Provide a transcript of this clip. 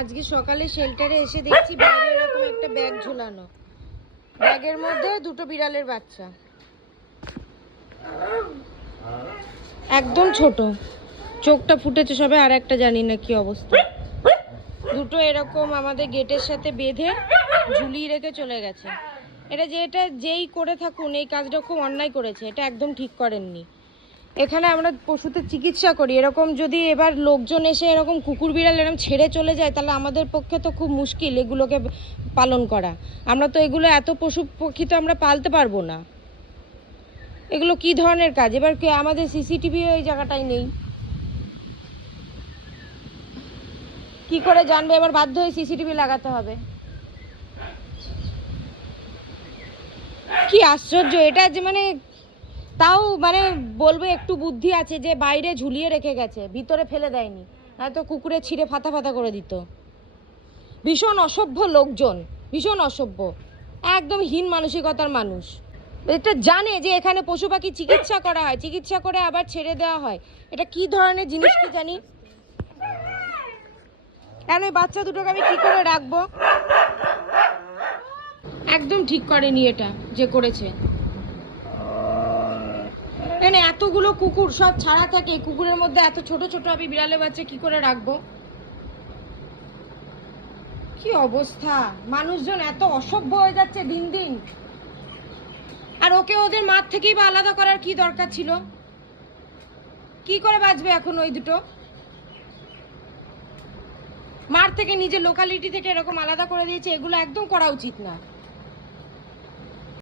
আজকে সকালে শেল্টারে এসে দেখছি বাইরে এরকম একটা ব্যাগ ঝুলানো, ব্যাগের মধ্যে দুটো বিড়ালের বাচ্চা, একদম ছোট, চোখটা ফুটেছে সবে, আর একটা জানি না কি অবস্থা। দুটো এরকম আমাদের গেটের সাথে বেঁধে ঝুলিয়ে রেখে চলে গেছে। এটা যেই করে থাকুন এই কাজটা খুব অন্যায় করেছে, এটা একদম ঠিক করেননি। এখানে আমরা পশুদের চিকিৎসা করি, এরকম যদি এবার লোকজন এসে এরকম কুকুর বিড়াল এরকম ছেড়ে চলে যায় তাহলে আমাদের পক্ষে তো খুব মুশকিল এগুলোকে পালন করা। আমরা তো এগুলো এত পশু পক্ষী তো আমরা পালতে পারবো না। এগুলো কি ধরনের কাজ? এবার কি আমাদের সিসিটিভি এই জায়গাটায় নেই, কি করে জানবে? এবার বাধ্য হয়ে সিসিটিভি লাগাতে হবে। কি আশ্চর্য এটা, যে মানে তাও মানে বলবো একটু বুদ্ধি আছে যে বাইরে ঝুলিয়ে রেখে গেছে, ভিতরে ফেলে দেয়নি, নয়তো কুকুরে ছিঁড়ে ফাতা ফাতা করে দিত। ভীষণ অসভ্য লোকজন, ভীষণ অসভ্য, একদম হীন মানসিকতার মানুষ। এটা জানে যে এখানে পশু পাখি চিকিৎসা করা হয়, চিকিৎসা করে আবার ছেড়ে দেওয়া হয়। এটা কি ধরনের জিনিস কি জানি। কেন এই বাচ্চা দুটোকে আমি কি করে রাখবো? একদম ঠিক করেনি এটা যে করেছে। এখানে এতগুলো কুকুর সব ছাড়া থাকে, কুকুরের মধ্যে এত ছোট ছোট আমি বিড়ালের বাচ্চা কি করে রাখবো? কি অবস্থা, মানুষজন এত অসভ্য হয়ে যাচ্ছে দিন দিন। আর ওকে ওদের মাঠ থেকেই বা আলাদা করার কি দরকার ছিল? কি করে বাঁচবে এখন ওই দুটো? মাঠ থেকে নিজের লোকালিটি থেকে এরকম আলাদা করে দিয়েছে, এগুলো একদম করা উচিত না।